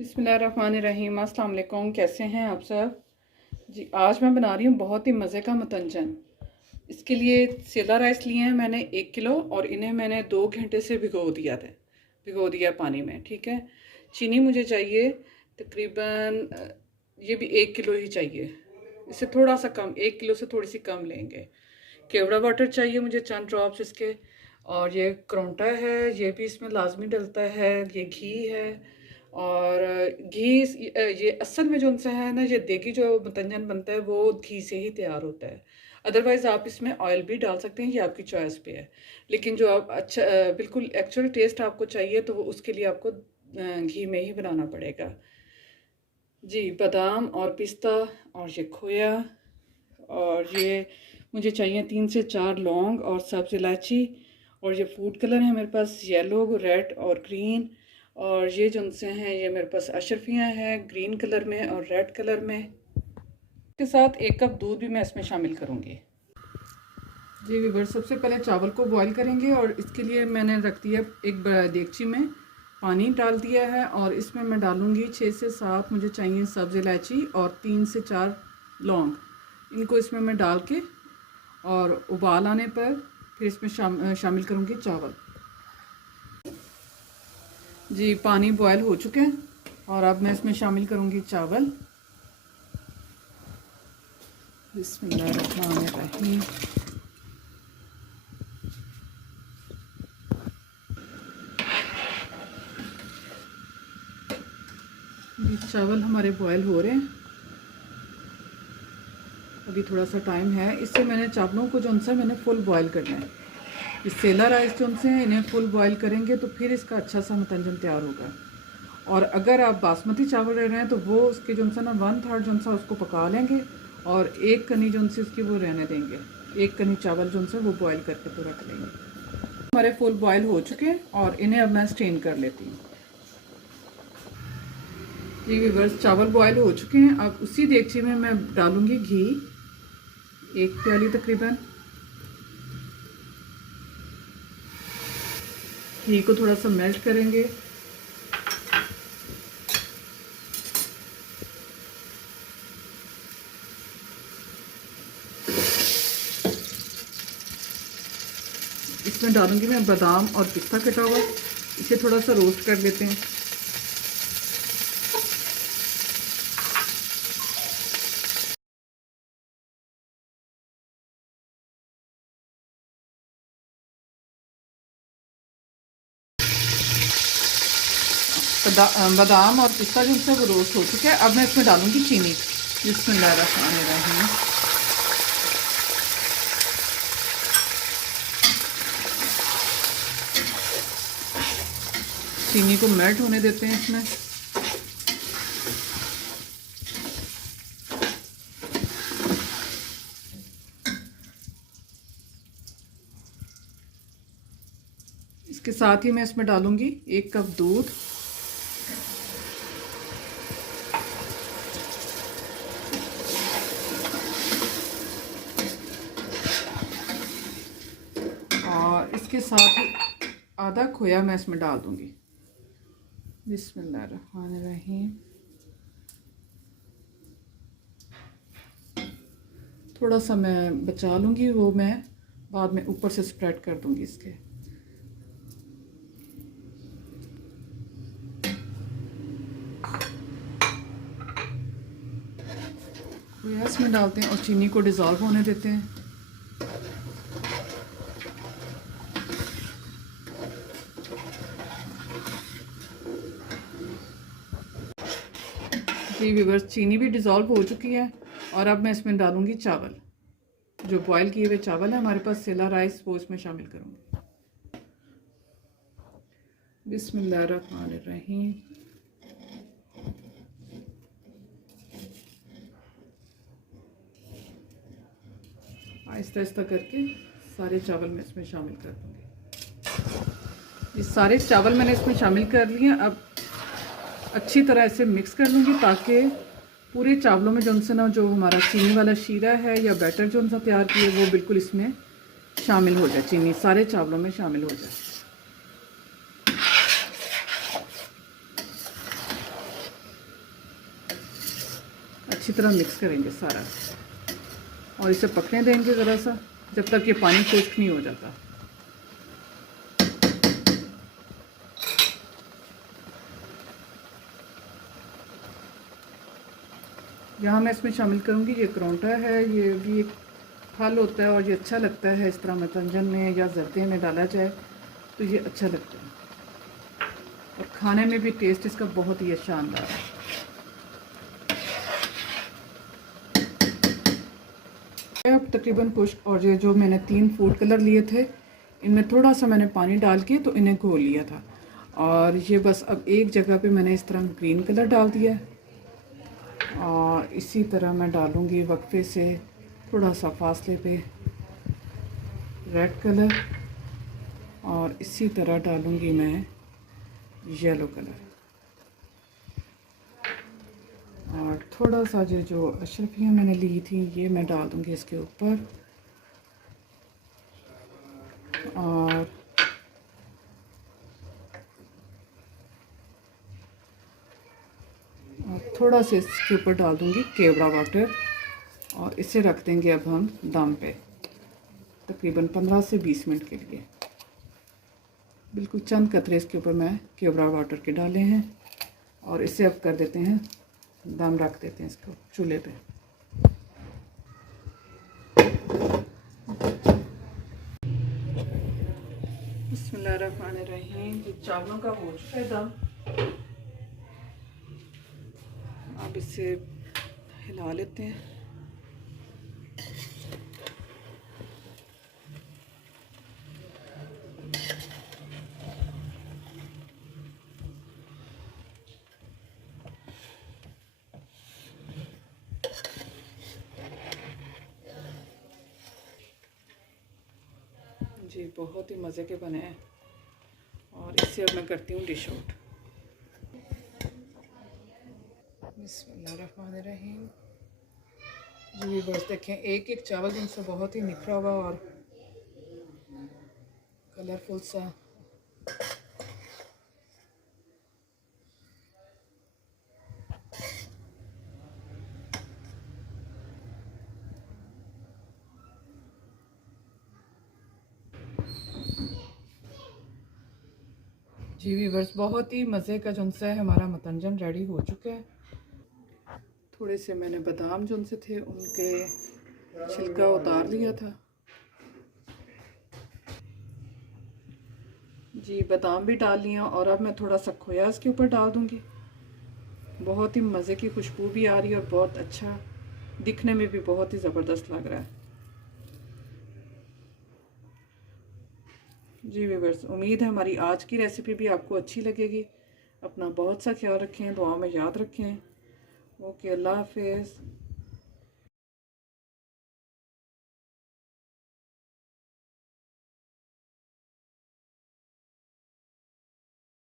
बिस्मिल्लाहिर्रहमानिर्रहीम। अस्सलाम वालेकुम। कैसे हैं आप सब जी। आज मैं बना रही हूँ बहुत ही मज़े का मतंजन। इसके लिए सेला राइस लिए हैं मैंने 1 किलो और इन्हें मैंने 2 घंटे से भिगो दिया पानी में। ठीक है। चीनी मुझे चाहिए तकरीबन ये भी 1 किलो ही चाहिए, इससे थोड़ा सा कम, 1 किलो से थोड़ी सी कम लेंगे। केवड़ा वाटर चाहिए मुझे चंद ड्रॉप्स इसके, और ये करौंटा है, ये भी इसमें लाजमी डलता है। ये घी है, और घी ये असल में जो उनसे है ना, ये देगी जो मतंजन बनता है वो घी से ही तैयार होता है। अदरवाइज़ आप इसमें ऑयल भी डाल सकते हैं, ये आपकी चॉइस पे है। लेकिन जो आप अच्छा बिल्कुल एक्चुअल टेस्ट आपको चाहिए तो वो उसके लिए आपको घी में ही बनाना पड़ेगा जी। बादाम और पिस्ता और ये खोया, और ये मुझे चाहिए 3 से 4 लौंग और सब्ज़ इलायची, और ये फूड कलर है मेरे पास येलो, रेड और ग्रीन, और ये जिनसे हैं ये मेरे पास अशरफियाँ हैं ग्रीन कलर में और रेड कलर में। इसके साथ 1 कप दूध भी मैं इसमें शामिल करूँगी जी। वीवर सबसे पहले चावल को बॉईल करेंगे, और इसके लिए मैंने रख दिया एक देगची में पानी डाल दिया है, और इसमें मैं डालूँगी 6 से 7 मुझे चाहिए सब्ज़ इलायची और 3 से 4 लौंग। इनको इसमें मैं डाल के और उबाल आने पर फिर इसमें शामिल करूँगी चावल जी। पानी बॉयल हो चुके हैं और अब मैं इसमें शामिल करूँगी चावल। बिस्मिल्लाहिर्रहमानिर्रहीम। ये चावल हमारे बॉयल हो रहे हैं, अभी थोड़ा सा टाइम है। इससे मैंने चावलों को जो सा मैंने फुल बॉयल करना है। इस सेला राइस जो से हैं इन्हें फुल बॉयल करेंगे तो फिर इसका अच्छा सा मतंजन तैयार होगा। और अगर आप बासमती चावल ले रहे हैं तो वो उसके जो सा ना 1/3 जो सा उसको पका लेंगे, और 1 कनी जो सी उसकी वो रहने देंगे। 1 कनी चावल जो से वो बॉयल करके तो रख लेंगे। हमारे फुल बॉयल हो चुके हैं और इन्हें अब मैं स्ट्रेन कर लेती हूँ जी। व्यूअर्स चावल बॉयल हो चुके हैं। अब उसी देगची में मैं डालूँगी घी, 1 प्याली तकरीबन। घी को थोड़ा सा मेल्ट करेंगे। इसमें डालूंगी मैं बादाम और पिस्ता कटा हुआ, इसे थोड़ा सा रोस्ट कर लेते हैं। बादाम और पिस्ता जो है वो रोस्ट हो चुका है। अब मैं इसमें डालूंगी चीनी। बिस्मिल्लाहिर्रहमानिर्रहीम। चीनी को मेल्ट होने देते हैं इसमें। इसके साथ ही मैं इसमें डालूंगी 1 कप दूध, और इसके साथ ही आधा खोया मैं इसमें डाल दूंगी। बिस्मिल्लाहिर्रहमानिर्रहीम। थोड़ा सा मैं बचा लूँगी, वो मैं बाद में ऊपर से स्प्रेड कर दूँगी इसके। खोया इसमें डालते हैं और चीनी को डिज़ोल्व होने देते हैं। जी व्यूअर्स, चीनी भी डिज़ोल्व हो चुकी है, और अब मैं इसमें डालूँगी चावल। जो बॉयल किए हुए चावल है हमारे पास सेला राइस, वो इसमें शामिल करूँगी। बिस्मिल्लाहिर्रहमानिर्रहीम। आहिस्ता आहिस्ता करके सारे चावल मैं इसमें शामिल कर दूँगी। ये सारे चावल मैंने इसमें शामिल कर लिए। अब अच्छी तरह इसे मिक्स कर लूँगी ताकि पूरे चावलों में जो ना जो हमारा चीनी वाला शीरा है या बैटर जो सा तैयार किए वो बिल्कुल इसमें शामिल हो जाए। चीनी सारे चावलों में शामिल हो जाए। अच्छी तरह मिक्स करेंगे सारा और इसे पकने देंगे ज़रा सा जब तक ये पानी खुश्क नहीं हो जाता। यहाँ मैं इसमें शामिल करूँगी ये करौंटा है, ये भी एक फल होता है और ये अच्छा लगता है, इस तरह मतंजन में या जर्दे में डाला जाए तो ये अच्छा लगता है और खाने में भी टेस्ट इसका बहुत ही शानदार है। अब तकरीबन खुश्क और ये जो मैंने 3 फूड कलर लिए थे इनमें थोड़ा सा मैंने पानी डाल के तो इन्हें घोल लिया था और ये बस अब एक जगह पे मैंने इस तरह ग्रीन कलर डाल दिया और इसी तरह मैं डालूँगी वक्फे से थोड़ा सा फासले पे रेड कलर और इसी तरह डालूँगी मैं येलो कलर और थोड़ा सा जो अशरफियाँ मैंने ली थी ये मैं डाल दूँगी इसके ऊपर और थोड़ा सा इसके ऊपर डाल दूँगी केवड़ा वाटर और इसे रख देंगे अब हम दम पे तकरीबन 15 से 20 मिनट के लिए। बिल्कुल चंद कतरे इसके ऊपर मैं केवड़ा वाटर के डाले हैं और इसे अब कर देते हैं दम रख देते हैं इसको चूल्हे पे। बिस्मिल्लाहिर्रहमानिर्रहीम। चावलों का हो चुका है दम, अब इसे हिला लेते हैं। जी बहुत ही मज़े के बने हैं और इससे अब मैं करती हूँ डिश आउट। बिस्मिल्लाहिर्रहमानिर्रहीम। जी बस देखें एक एक चावल जिनसे बहुत ही निखरा हुआ और कलरफुल सा। जी वीवर्स बहुत ही मज़े का जो है हमारा मतंजन रेडी हो चुका है। थोड़े से मैंने बादाम जो से थे उनके छिलका उतार लिया था। जी बादाम भी डाल लिया और अब मैं थोड़ा सा खोया इसके ऊपर डाल दूँगी। बहुत ही मज़े की खुशबू भी आ रही है और बहुत अच्छा दिखने में भी बहुत ही ज़बरदस्त लग रहा है। जी व्यूअर्स उम्मीद है हमारी आज की रेसिपी भी आपको अच्छी लगेगी। अपना बहुत सा ख्याल रखें, दुआ में याद रखें। ओके, अल्लाह हाफिज़।